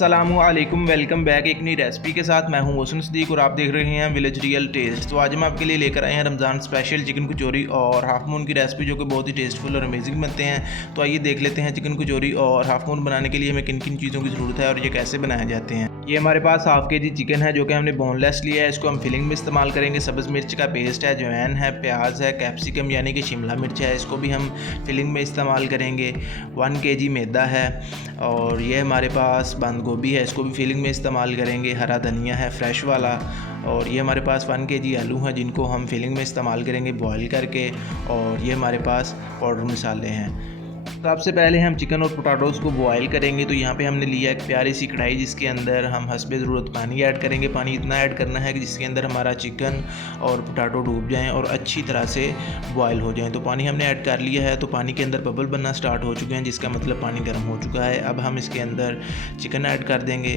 अस्सलामुअलैकुम, welcome back एक नई रेसिपी के साथ। मैं हूं मोहसिन सदीक और आप देख रहे हैं विलेज रियल टेस्ट। तो आज हम आपके लिए लेकर आए हैं रमज़ान स्पेशल चिकन कचौरी और हाफ मून की रेसिपी, जो कि बहुत ही टेस्टफुल और अमेजिंग बनते हैं। तो आइए देख लेते हैं चिकन कचौरी और हाफ मून बनाने के लिए हमें किन किन चीज़ों की ज़रूरत है और ये कैसे बनाए जाते हैं। ये हमारे पास हाफ के जी चिकन है, जो कि हमने बोनलेस लिया है। इसको हम फिलिंग में इस्तेमाल करेंगे। सब्ज़ मिर्च का पेस्ट है, अजवाइन है, प्याज है, कैप्सिकम यानी कि शिमला मिर्च है, इसको भी हम फिलिंग में इस्तेमाल करेंगे। 1 kg मैदा है और ये हमारे पास बंद गोभी है, इसको भी फिलिंग में इस्तेमाल करेंगे। हरा धनिया है फ्रेश वाला, और ये हमारे पास 1 kg आलू हैं, जिनको हम फिलिंग में इस्तेमाल करेंगे बॉईल करके। और ये हमारे पास पाउडर मसाले हैं। सबसे पहले हम चिकन और पोटैटोज़ को बॉईल करेंगे। तो यहाँ पे हमने लिया एक प्यारी सी कढ़ाई, जिसके अंदर हम हस्बे ज़रूरत पानी ऐड करेंगे। पानी इतना ऐड करना है कि जिसके अंदर हमारा चिकन और पोटैटो डूब जाएं और अच्छी तरह से बॉईल हो जाएं। तो पानी हमने ऐड कर लिया है। तो पानी के अंदर बबल बनना स्टार्ट हो चुके हैं, जिसका मतलब पानी गर्म हो चुका है। अब हम इसके अंदर चिकन ऐड कर देंगे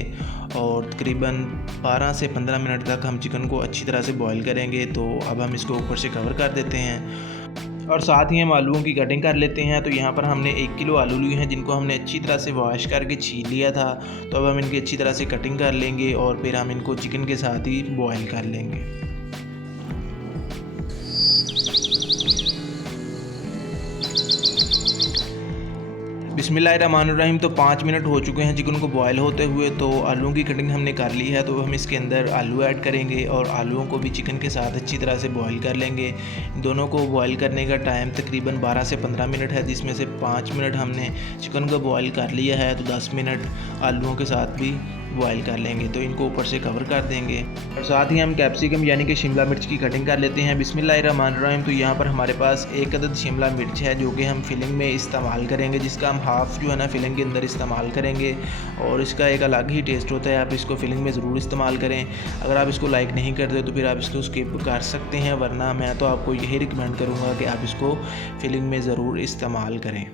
और तकरीबन 12 से 15 मिनट तक हम चिकन को अच्छी तरह से बॉईल करेंगे। तो अब हम इसको ऊपर से कवर कर देते हैं और साथ ही हम आलूओं की कटिंग कर लेते हैं। तो यहाँ पर हमने 1 किलो आलू लिए हैं, जिनको हमने अच्छी तरह से वॉश करके छील लिया था। तो अब हम इनकी अच्छी तरह से कटिंग कर लेंगे और फिर हम इनको चिकन के साथ ही बॉईल कर लेंगे। बिस्मिल्लाहिर्रहमानिर्रहीम। तो 5 मिनट हो चुके हैं चिकन को बॉयल होते हुए। तो आलूओं की कटिंग हमने कर ली है। तो हम इसके अंदर आलू ऐड करेंगे और आलूओं को भी चिकन के साथ अच्छी तरह से बॉईल कर लेंगे। दोनों को बॉईल करने का टाइम तकरीबन 12 से 15 मिनट है, जिसमें से 5 मिनट हमने चिकन को बॉईल कर लिया है। तो 10 मिनट आलूओं के साथ भी बॉईल कर लेंगे। तो इनको ऊपर से कवर कर देंगे और साथ ही हम कैप्सिकम यानी कि शिमला मिर्च की कटिंग कर लेते हैं। बिस्मिल्लाहिर्रहमानिर्रहीम। तो यहाँ पर हमारे पास 1 अदद शिमला मिर्च है, जो कि हम फिलिंग में इस्तेमाल करेंगे, जिसका हम हाफ़ जो है ना फिलिंग के अंदर इस्तेमाल करेंगे और इसका एक अलग ही टेस्ट होता है। आप इसको फिलिंग में ज़रूर इस्तेमाल करें। अगर आप इसको लाइक नहीं करते तो फिर आप इसको स्किप कर सकते हैं, वरना मैं तो आपको यही रिकमेंड करूँगा कि आप इसको फिलिंग में ज़रूर इस्तेमाल करें।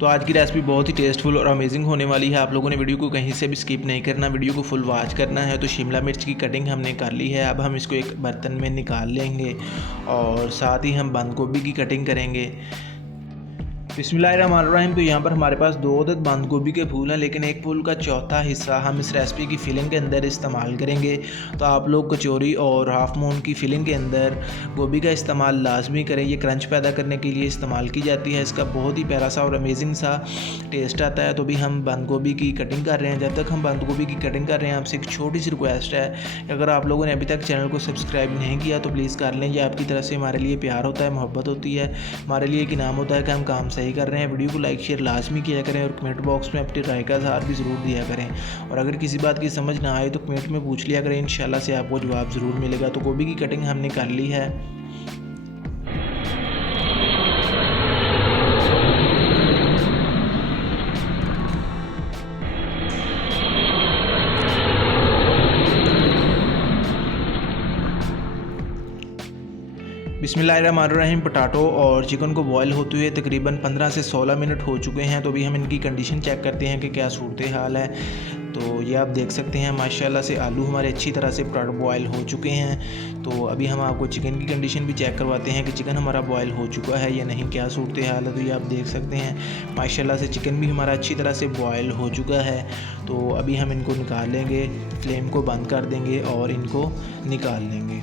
तो आज की रेसिपी बहुत ही टेस्टफुल और अमेजिंग होने वाली है। आप लोगों ने वीडियो को कहीं से भी स्किप नहीं करना, वीडियो को फुल वॉच करना है। तो शिमला मिर्च की कटिंग हमने कर ली है। अब हम इसको एक बर्तन में निकाल लेंगे और साथ ही हम बंद गोभी की कटिंग करेंगे। बिस्मिल्लाहिर्रहमानिर्रहीम। तो यहाँ पर हमारे पास 2 अदद बंद गोभी के फूल हैं, लेकिन एक फूल का चौथा हिस्सा हम इस रेसिपी की फिलिंग के अंदर इस्तेमाल करेंगे। तो आप लोग कचौरी और हाफ मून की फिलिंग के अंदर गोभी का इस्तेमाल लाजमी करें। ये क्रंच पैदा करने के लिए इस्तेमाल की जाती है। इसका बहुत ही प्यारा सा और अमेजिंग सा टेस्ट आता है। तो भी हम बंद गोभी की कटिंग कर रहे हैं। जब तक हम बंद गोभी की कटिंग कर रहे हैं, आपसे एक छोटी सी रिक्वेस्ट है कि अगर आप लोगों ने अभी तक चैनल को सब्सक्राइब नहीं किया तो प्लीज़ कर लें। ये आपकी तरफ से हमारे लिए प्यार होता है, मोहब्बत होती है, हमारे लिए एक इनाम होता है कि हम काम सही कर रहे हैं। वीडियो को लाइक शेयर लाजमी किया करें और कमेंट बॉक्स में अपनी राय का इज़हार भी ज़रूर दिया करें। और अगर किसी बात की समझ ना आए तो कमेंट में पूछ लिया करें, इंशाल्लाह से आपको जवाब ज़रूर मिलेगा। तो गोभी की कटिंग हमने कर ली है। बिस्मिल्लाहिर्रहमानिर्रहीम। पोटैटो और चिकन को बॉयल होते हुए तकरीबन 15 से 16 मिनट हो चुके हैं। तो अभी हम इनकी कंडीशन चेक करते हैं कि क्या सूरत हाल है। तो ये आप देख सकते हैं माशाल्लाह से आलू हमारे अच्छी तरह से बॉयल हो चुके हैं। तो अभी हम आपको चिकन की कंडीशन भी चेक करवाते हैं कि चिकन हमारा बॉयल हो चुका है या नहीं, क्या सूरत हाल है। तो ये आप देख सकते हैं माशाल्लाह से चिकन भी हमारा अच्छी तरह से बॉयल हो चुका है। तो अभी हम इनको निकाल लेंगे, फ्लेम को बंद कर देंगे और इनको निकाल लेंगे।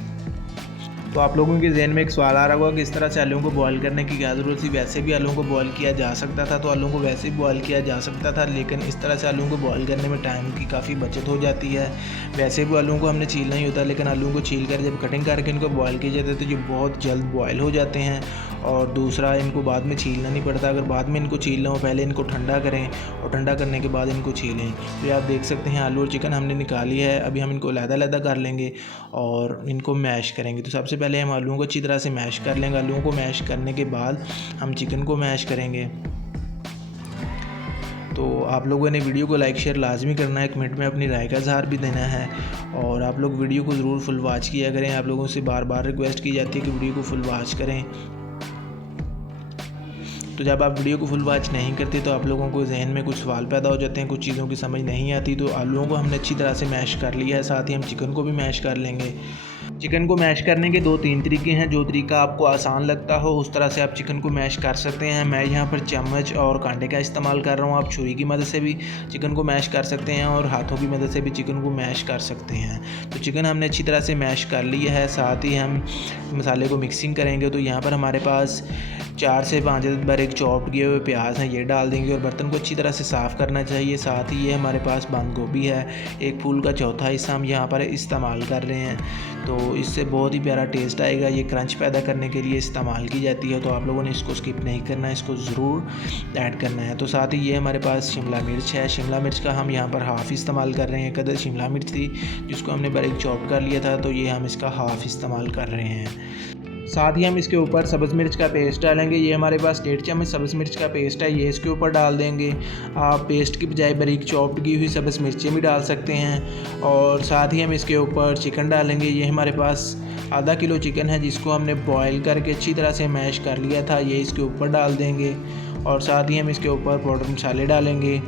तो आप लोगों के जहन में एक सवाल आ रहा होगा कि इस तरह से आलूओं को बॉईल करने की क्या ज़रूरत थी। वैसे भी आलूओं को बॉईल किया जा सकता था, तो आलूओं को वैसे भी बॉईल किया जा सकता था, लेकिन इस तरह से आलूओं को बॉईल करने में टाइम की काफ़ी बचत हो जाती है। वैसे भी आलूओं को हमने छीलना ही होता है, लेकिन आलूओं को छील कर जब कटिंग करके इनको बॉईल किया जाता है तो ये बहुत जल्द बॉयल हो जाते हैं। और दूसरा, इनको बाद में छीलना नहीं पड़ता। अगर बाद में इनको छीलना हो, पहले इनको ठंडा करें और ठंडा करने के बाद इनको छीलें। तो आप देख सकते हैं आलू और चिकन हमने निकाली है। अभी हम इनको अलग-अलग कर लेंगे और इनको मैश करेंगे। तो सबसे पहले हम आलूओं को अच्छी तरह से मैश कर लेंगे। आलूओं को मैश करने के बाद हम चिकन को मैश करेंगे। तो आप लोगों ने वीडियो को लाइक शेयर लाजमी करना है, कमेंट में अपनी राय का इज़हार भी देना है और आप लोग वीडियो को ज़रूर फुल वॉच किया करें। आप लोगों से बार बार रिक्वेस्ट की जाती है कि वीडियो को फुल वॉच करें। तो जब आप वीडियो को फुल वॉच नहीं करते तो आप लोगों को जहन में कुछ सवाल पैदा हो जाते हैं, कुछ चीज़ों की समझ नहीं आती। तो आलूओं को हमने अच्छी तरह से मैश कर लिया है, साथ ही हम चिकन को भी मैश कर लेंगे। चिकन को मैश करने के 2-3 तरीके हैं। जो तरीका आपको आसान लगता हो उस तरह से आप चिकन को मैश कर सकते हैं। मैं यहाँ पर चम्मच और कांटे का इस्तेमाल कर रहा हूँ। आप छुरी की मदद से भी चिकन को मैश कर सकते हैं और हाथों की मदद से भी चिकन को मैश कर सकते हैं। तो चिकन हमने अच्छी तरह से मैश कर लिया है। साथ ही हम मसाले को मिक्सिंग करेंगे। तो यहाँ पर हमारे पास 4 से 5 बारीक चॉप्ड किए हुए प्याज हैं, ये डाल देंगे और बर्तन को अच्छी तरह से साफ़ करना चाहिए। साथ ही ये हमारे पास बंद गोभी है, एक फूल का चौथा हिस्सा हम यहाँ पर इस्तेमाल कर रहे हैं। तो इससे बहुत ही प्यारा टेस्ट आएगा। ये क्रंच पैदा करने के लिए इस्तेमाल की जाती है, तो आप लोगों ने इसको स्किप नहीं करना है, इसको ज़रूर ऐड करना है। तो साथ ही ये हमारे पास शिमला मिर्च है। शिमला मिर्च का हम यहाँ पर हाफ़ इस्तेमाल कर रहे हैं। एक अदर शिमला मिर्च थी जिसको हमने बारीक चॉप कर लिया था, तो ये हम इसका हाफ़ इस्तेमाल कर रहे हैं। साथ ही हम इसके ऊपर सब्ज़ मिर्च का पेस्ट डालेंगे। ये हमारे पास 1.5 चम्मच सब्ज़ मिर्च का पेस्ट है, ये इसके ऊपर डाल देंगे। आप पेस्ट की बजाय बारीक चॉप्ड की हुई सब्ज़ मिर्चें भी डाल सकते हैं। और साथ ही हम इसके ऊपर चिकन डालेंगे। ये हमारे पास आधा किलो चिकन है जिसको हमने बॉयल करके अच्छी तरह से मैश कर लिया था, ये इसके ऊपर डाल देंगे। और साथ ही हम इसके ऊपर पाउडर मसाले डालेंगे।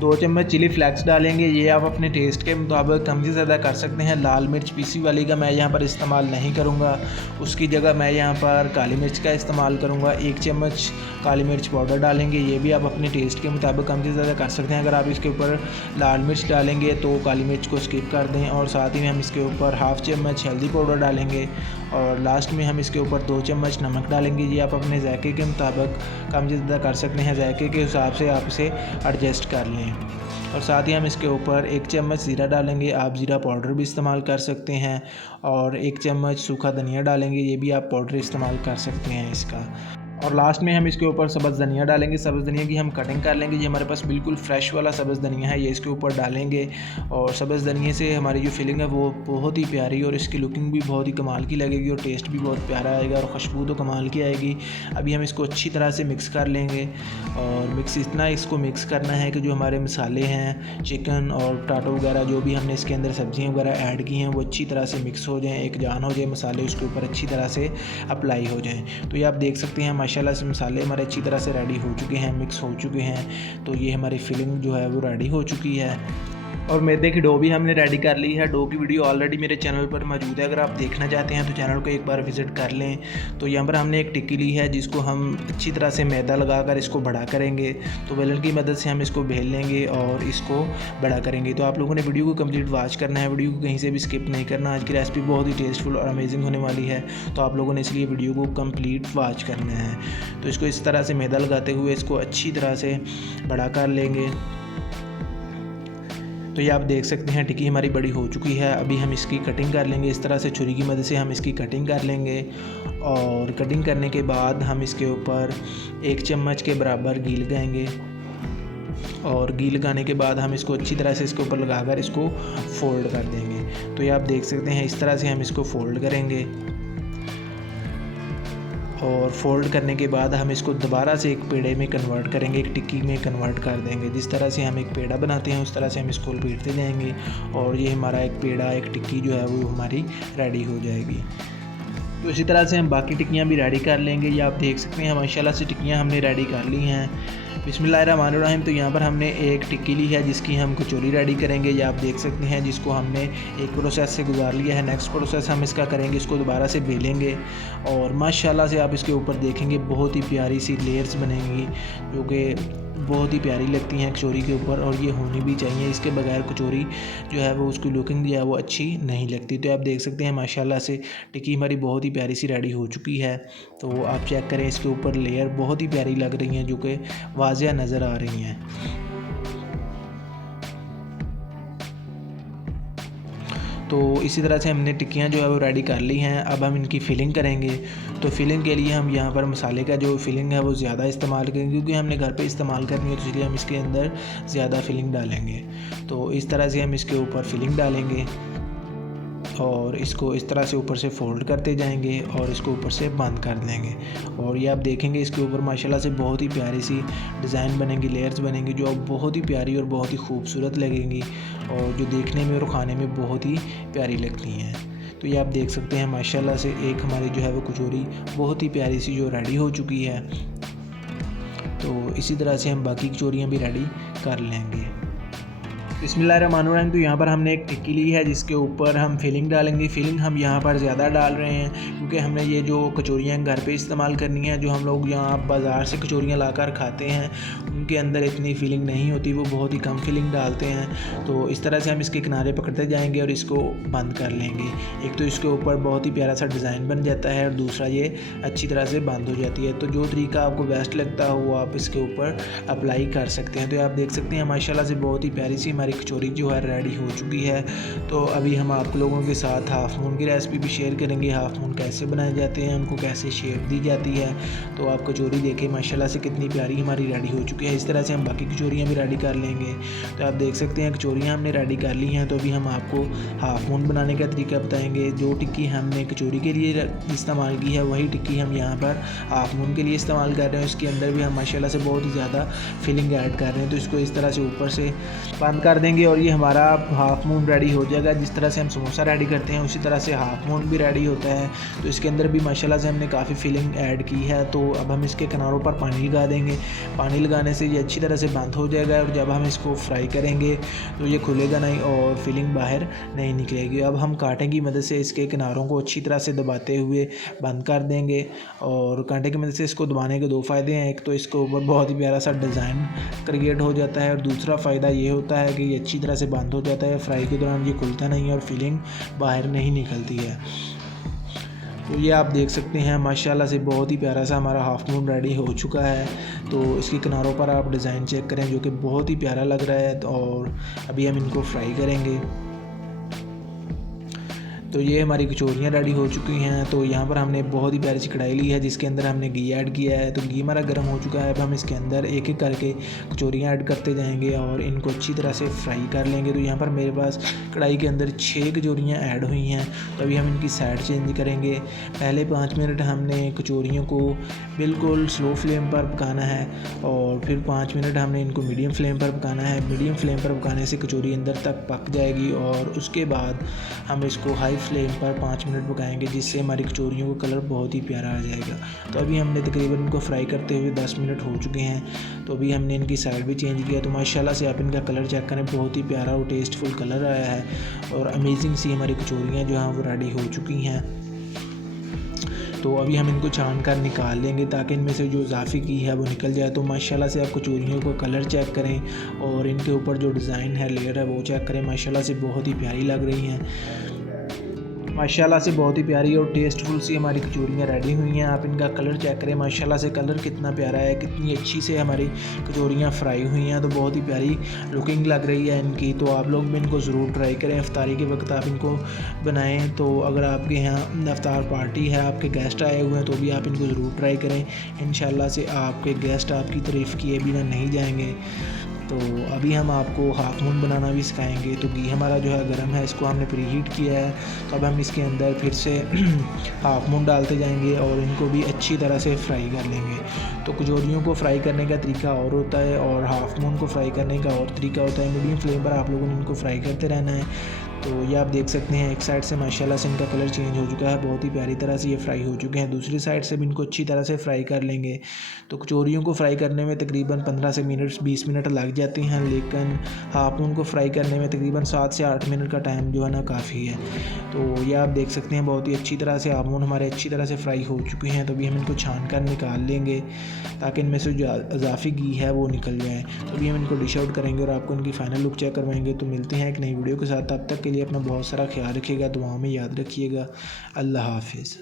2 चम्मच चिली फ्लेक्स डालेंगे। ये आप अपने टेस्ट के मुताबिक कम से ज़्यादा कर सकते हैं। लाल मिर्च पीसी वाली का मैं यहाँ पर इस्तेमाल नहीं करूँगा, उसकी जगह मैं यहाँ पर काली मिर्च का इस्तेमाल करूँगा। 1 चम्मच काली मिर्च पाउडर डालेंगे। ये भी आप अपने टेस्ट के मुताबिक कम से ज़्यादा कर सकते हैं। अगर आप इसके ऊपर लाल मिर्च डालेंगे तो काली मिर्च को स्किप कर दें। और साथ ही हम इसके ऊपर हाफ़ चम्मच हल्दी पाउडर डालेंगे और लास्ट में हम इसके ऊपर 2 चम्मच नमक डालेंगे। ये आप अपने जायके के मुताबिक कम से ज़्यादा कर सकते हैं, जायके के हिसाब से आप इसे एडजस्ट कर लें। और साथ ही हम इसके ऊपर 1 चम्मच ज़ीरा डालेंगे। आप ज़ीरा पाउडर भी इस्तेमाल कर सकते हैं। और 1 चम्मच सूखा धनिया डालेंगे, ये भी आप पाउडर इस्तेमाल कर सकते हैं इसका। और लास्ट में हम इसके ऊपर सब्ज़ धनिया डालेंगे। सब्ज़ धनिया की हम कटिंग कर लेंगे। ये हमारे पास बिल्कुल फ्रेश वाला सब्ज़ धनिया है, ये इसके ऊपर डालेंगे। और सब्ज़ धनिया से हमारी जो फीलिंग है वो बहुत ही प्यारी और इसकी लुकिंग भी बहुत ही कमाल की लगेगी और टेस्ट भी बहुत प्यारा आएगा और खुशबू तो कमाल की आएगी। अभी हम इसको अच्छी तरह से मिक्स कर लेंगे और इतना इसको मिक्स करना है कि जो हमारे मसाले हैं, चिकन और पोटैटो वगैरह जो भी हमने इसके अंदर सब्ज़ियाँ वगैरह ऐड की हैं वो अच्छी तरह से मिक्स हो जाएँ, एक जान हो जाए, मसाले उसके ऊपर अच्छी तरह से अप्लाई हो जाएँ। तो ये आप देख सकते हैं माशाल्लाह से मसाले हमारे अच्छी तरह से रेडी हो चुके हैं, मिक्स हो चुके हैं। तो ये हमारी फिलिंग जो है वो रेडी हो चुकी है। और मैदे की डो भी हमने रेडी कर ली है। डो की वीडियो ऑलरेडी मेरे चैनल पर मौजूद है, अगर आप देखना चाहते हैं तो चैनल को एक बार विज़िट कर लें। तो यहाँ पर हमने एक टिक्की ली है जिसको हम अच्छी तरह से मैदा लगाकर इसको बड़ा करेंगे। तो बेलन की मदद से हम इसको बेल लेंगे और इसको बड़ा करेंगे। तो आप लोगों ने वीडियो को कंप्लीट वॉच करना है, वीडियो को कहीं से भी स्किप नहीं करना। आज की रेसिपी बहुत ही टेस्टफुल और अमेजिंग होने वाली है, तो आप लोगों ने इसलिए वीडियो को कंप्लीट वॉच करना है। तो इसको इस तरह से मैदा लगाते हुए इसको अच्छी तरह से बड़ा कर लेंगे। तो ये आप देख सकते हैं टिक्की हमारी बड़ी हो चुकी है। अभी हम इसकी कटिंग कर लेंगे। इस तरह से छुरी की मदद से हम इसकी कटिंग कर लेंगे। और कटिंग करने के बाद हम इसके ऊपर 1 चम्मच के बराबर घी लगाएंगे। और घी लगाने के बाद हम इसको अच्छी तरह से इसके ऊपर लगाकर इसको फोल्ड कर देंगे। तो ये आप देख सकते हैं इस तरह से हम इसको फोल्ड करेंगे। और फोल्ड करने के बाद हम इसको दोबारा से एक पेड़े में कन्वर्ट करेंगे, एक टिक्की में कन्वर्ट कर देंगे। जिस तरह से हम एक पेड़ा बनाते हैं उस तरह से हम इसको लपेटते जाएंगे और ये हमारा एक पेड़ा, एक टिक्की जो है वो हमारी रेडी हो जाएगी। तो इसी तरह से हम बाकी टिक्कियाँ भी रेडी कर लेंगे। ये आप देख सकते हैं माशाल्लाह से टिक्कियाँ हमने रेडी कर ली हैं। बिस्मिल्लाहिर्रहमानिर्रहीम। तो यहाँ पर हमने एक टिक्की ली है जिसकी हम कचौरी रेडी करेंगे। ये आप देख सकते हैं जिसको हमने एक प्रोसेस से गुजार लिया है। नेक्स्ट प्रोसेस हम इसका करेंगे, इसको दोबारा से बेलेंगे और माशाल्लाह से आप इसके ऊपर देखेंगे बहुत ही प्यारी सी लेयर्स बनेंगी जो कि बहुत ही प्यारी लगती हैं कचौरी के ऊपर, और ये होनी भी चाहिए। इसके बगैर कचौरी जो है वो उसकी लुकिंग जो है वो अच्छी नहीं लगती। तो आप देख सकते हैं माशाल्लाह से टिक्की हमारी बहुत ही प्यारी सी रेडी हो चुकी है। तो आप चेक करें, इसके ऊपर लेयर बहुत ही प्यारी लग रही हैं जो कि वाज़िया नज़र आ रही हैं। तो इसी तरह से हमने टिक्कियाँ जो है वो रेडी कर ली हैं। अब हम इनकी फिलिंग करेंगे। तो फिलिंग के लिए हम यहाँ पर मसाले का जो फिलिंग है वो ज़्यादा इस्तेमाल करेंगे क्योंकि हमने घर पे इस्तेमाल करनी है, तो इसलिए हम इसके अंदर ज़्यादा फिलिंग डालेंगे। तो इस तरह से हम इसके ऊपर फिलिंग डालेंगे और इसको इस तरह से ऊपर से फोल्ड करते जाएंगे और इसको ऊपर से बंद कर देंगे। और ये आप देखेंगे इसके ऊपर माशाल्लाह से बहुत ही प्यारी सी डिज़ाइन बनेंगी, लेयर्स बनेंगी जो बहुत ही प्यारी और बहुत ही खूबसूरत लगेंगी और जो देखने में और खाने में बहुत ही प्यारी लगती हैं। तो ये आप देख सकते हैं माशाल्लाह से एक हमारी जो है वो कचौरी बहुत ही प्यारी सी जो रेडी हो चुकी है। तो इसी तरह से हम बाकी कचौरियाँ भी रेडी कर लेंगे। बिस्मिल्लाहिर्रहमानिर्रहीम। तो यहाँ पर हमने एक टिक्की ली है जिसके ऊपर हम फिलिंग डालेंगे। फिलिंग हम यहाँ पर ज़्यादा डाल रहे हैं क्योंकि हमने ये जो कचौरियाँ घर पे इस्तेमाल करनी है। जो हम लोग यहाँ बाज़ार से कचौरियाँ लाकर खाते हैं उनके अंदर इतनी फिलिंग नहीं होती, वो बहुत ही कम फिलिंग डालते हैं। तो इस तरह से हम इसके किनारे पकड़ते जाएंगे और इसको बंद कर लेंगे। एक तो इसके ऊपर बहुत ही प्यारा सा डिज़ाइन बन जाता है और दूसरा ये अच्छी तरह से बंद हो जाती है। तो जो तरीका आपको बेस्ट लगता हो वो आप इसके ऊपर अप्लाई कर सकते हैं। तो आप देख सकते हैं माशाल्लाह से बहुत ही प्यारी सी हमारी कचौरी जो है रेडी हो चुकी है। तो अभी हम आप लोगों के साथ हाफ मून की रेसिपी भी शेयर करेंगे। हाफ मून कैसे बनाए जाते हैं, उनको कैसे शेप दी जाती है। तो आप कचौरी देखें माशाल्लाह से कितनी प्यारी हमारी रेडी हो चुकी है। इस तरह से हम बाकी कचौरियाँ भी रेडी कर लेंगे। तो आप देख सकते हैं कचौरियाँ हमने रेडी कर ली हैं। तो अभी हम आपको हाफ मून बनाने का तरीका बताएंगे। जो टिक्की हमने कचौरी के लिए इस्तेमाल की है वही टिक्की हम यहाँ पर हाफ मून के लिए इस्तेमाल कर रहे हैं। इसके अंदर भी हम माशाल्लाह से बहुत ही ज़्यादा फिलिंग ऐड कर रहे हैं। तो इसको इस तरह से ऊपर से बंद कर देंगे और ये हमारा हाफ मून रेडी हो जाएगा। जिस तरह से हम समोसा रेडी करते हैं उसी तरह से हाफ मून भी रेडी होता है। तो इसके अंदर भी माशाल्लाह से हमने काफ़ी फिलिंग ऐड की है। तो अब हम इसके किनारों पर पानी लगा देंगे। पानी लगाने से ये अच्छी तरह से बंद हो जाएगा और जब हम इसको फ्राई करेंगे तो ये खुलेगा नहीं और फिलिंग बाहर नहीं निकलेगी। अब हम कांटे की मदद से इसके किनारों को अच्छी तरह से दबाते हुए बंद कर देंगे। और कांटे की मदद से इसको दबाने के दो फ़ायदे हैं। एक तो इसके ऊपर बहुत ही प्यारा सा डिज़ाइन क्रिएट हो जाता है और दूसरा फ़ायदा ये होता है कि ये अच्छी तरह से बंद हो जाता है। फ्राई के दौरान ये खुलता नहीं है और फिलिंग बाहर नहीं निकलती है। तो ये आप देख सकते हैं माशाल्लाह से बहुत ही प्यारा सा हमारा हाफ मून रेडी हो चुका है। तो इसके किनारों पर आप डिज़ाइन चेक करें जो कि बहुत ही प्यारा लग रहा है। और अभी हम इनको फ्राई करेंगे। तो ये हमारी कचौरियाँ रेडी हो चुकी हैं। तो यहाँ पर हमने बहुत ही प्यारी सी कढ़ाई ली है जिसके अंदर हमने घी ऐड किया है। तो घी हमारा गर्म हो चुका है। अब हम इसके अंदर एक एक करके कचौरियाँ ऐड करते जाएंगे और इनको अच्छी तरह से फ्राई कर लेंगे। तो यहाँ पर मेरे पास कढ़ाई के अंदर 6 कचौरियाँ ऐड हुई हैं। तो अभी हम इनकी साइड चेंज करेंगे। पहले 5 मिनट हमने कचौरियों को बिल्कुल स्लो फ्लेम पर पकाना है और फिर 5 मिनट हमने इनको मीडियम फ्लेम पर पकाना है। मीडियम फ्लेम पर पकाने से कचौरी अंदर तक पक जाएगी और उसके बाद हम इसको हाई फ्लेम पर 5 मिनट पकाएंगे जिससे हमारी कचौरियों का कलर बहुत ही प्यारा आ जाएगा। तो अभी हमने तकरीबन इनको फ्राई करते हुए 10 मिनट हो चुके हैं। तो अभी हमने इनकी साइड भी चेंज किया। तो माशाल्लाह से आप इनका कलर चेक करें, बहुत ही प्यारा और टेस्टफुल कलर आया है और अमेजिंग सी हमारी कचौरियाँ जो हैं वो रेडी हो चुकी हैं। तो अभी हम इनको छान कर निकाल लेंगे ताकि इनमें से जो इजाफी की है वो निकल जाए। तो माशाल्लाह से आप कचौरियों को कलर चेक करें और इनके ऊपर जो डिज़ाइन है, लेयर है वो चेक करें। माशाल्लाह से बहुत ही प्यारी लग रही हैं। माशाल्लाह से बहुत ही प्यारी और टेस्टफुल सी हमारी कचौरियाँ रेडी हुई हैं। आप इनका कलर चेक करें, माशाल्लाह से कलर कितना प्यारा है, कितनी अच्छी से हमारी कचौरियाँ फ्राई हुई हैं। तो बहुत ही प्यारी लुकिंग लग रही है इनकी। तो आप लोग भी इनको ज़रूर ट्राई करें। इफ्तारी के वक्त आप इनको बनाएं। तो अगर आपके यहाँ इफ्तार पार्टी है, आपके गेस्ट आए हुए हैं तो भी आप इनको ज़रूर ट्राई करें। इंशाल्लाह से आपके गेस्ट आपकी तारीफ़ किए बिना नहीं जाएंगे। तो अभी हम आपको हाफ मून बनाना भी सिखाएंगे। तो घी हमारा जो है गर्म है, इसको हमने प्री हीट किया है। तो अब हम इसके अंदर फिर से हाफ मून डालते जाएंगे और इनको भी अच्छी तरह से फ्राई कर लेंगे। तो कचौरियों को फ्राई करने का तरीका और होता है और हाफ मून को फ्राई करने का और तरीका होता है। मीडियम फ्लेम पर आप लोगों ने इनको फ्राई करते रहना है। तो ये आप देख सकते हैं एक साइड से माशाल्लाह से इनका कलर चेंज हो चुका है, बहुत ही प्यारी तरह से ये फ्राई हो चुके हैं। दूसरी साइड से भी इनको अच्छी तरह से फ्राई कर लेंगे। तो कचौरियों को फ्राई करने में तकरीबन 15 से 20 मिनट लग जाते हैं, लेकिन हाफ मून को फ्राई करने में तकरीबन 7 से 8 मिनट का टाइम जो है ना काफ़ी है। तो ये आप देख सकते हैं बहुत ही अच्छी तरह से हाफ मून हमारे अच्छी तरह से फ्राई हो चुके हैं। तो अभी हम इनको छान कर निकाल लेंगे ताकि इनमें से जो इजाफी घी है वो निकल जाए। तो अभी हम इनको डिश आउट करेंगे और आपको इनकी फ़ाइनल लुक चेक करवाएंगे। तो मिलते हैं एक नई वीडियो के साथ, तब तक के लिए अपना बहुत सारा ख्याल रखिएगा, दुआओं में याद रखिएगा। अल्लाह हाफिज़।